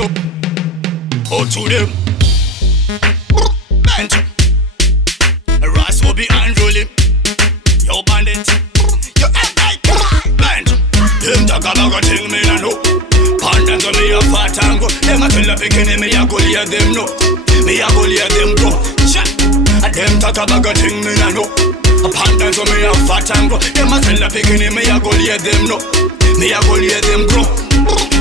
up. Out to them. Bench. Ras will be unruly. Yo bandit. Yo like bench. Them talk about a thing me no know. Pandan to me a fat tango. Them a tell a pickin' me a go lead them no. Me a go lead them go. Shut. Them talk about a thing me no know. Pandan to me a fat tango. Them a tell a pickin' me a go lead them no. Me a go lead them grow.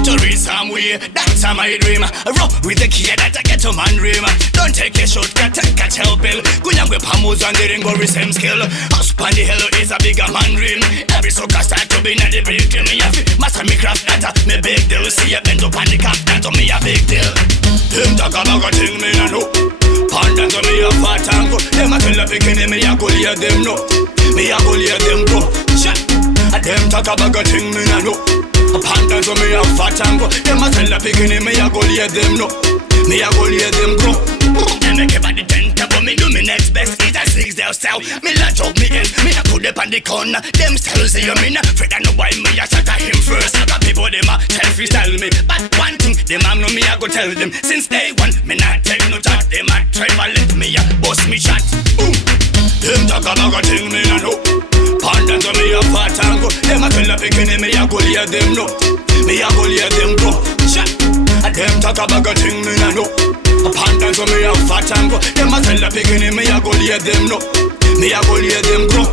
To reach some way, that's how my dream. Roll with the key that I get to man dream. Don't take a shortcut, catch help bill. Gunyang with Pamos and the ring go with same skill. House pan the hell is a bigger man dream. Every soca start to be not the big deal. Me have master me craft data, me big deal. See a bend up on the cap, that's to me a big deal. Them talk about a thing me no know. Pandan to me a fat tango. Them a tell a pickin' me a go lead them no. Me a go lead them grow. Shut. Them talk about a thing me no know. Pandan to me a fat tango. Them a tell a pickin' me a go lead them no. Me a go lead them grow. They make a body tent but me do me next best. Eat a six they'll sell. Me la job me in. Me a put up on the corner. Them still say you me na afraid I know why me a shot at him first. Other people them a tell freestyle me. But one thing them a know me a go tell them. Since day one me not tell no chat. Them a try to let me a bust me shot. Boom. Them talk about a thing me no know. Pandan to me a fat tango. Them a tell a pickin' me a go lead them no. Me a go lead them grow. Shut. Them talk about a thing me no know. Pandan to me a fat tango. Them a tell a pickin' me a go lead them no. Me a go lead them grow.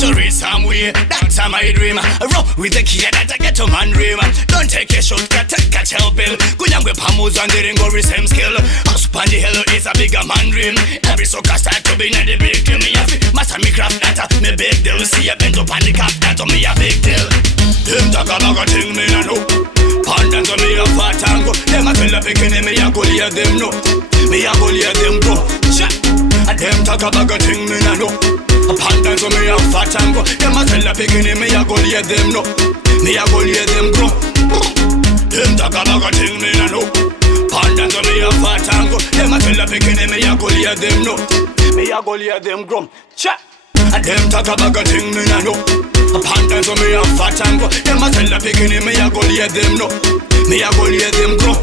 To reach some way, that's how my dream. Roll with the key that I get to man dream. Don't take a shortcut, catch help bill. Gunyang with Pamos and the ring go with same skill. House pan the hell is a bigger man dream. Every soca start to be not the big deal. Me have master me craft data, me big deal. See a bend up on the cap, that's to me a big deal. Them talk about a thing me no know. Pandan to me a fat tango. Them a tell a pickin' me a go lead them no. Me a go lead them grow. Shut. Them talk about a thing me no know. Pandan to me a fat tango. Them a tell a pickin' me a go lead them no. Me a go lead them grow. Them talk about a thing me no know. Pandan to me a fat tango. Them a tell a pickin' me a go lead them no. Me a go lead them grow. Cha. Them talk about a thing me no know. Pandan to me a fat tango. Them a tell a pickin' me a go lead them no. Me a go lead them grow.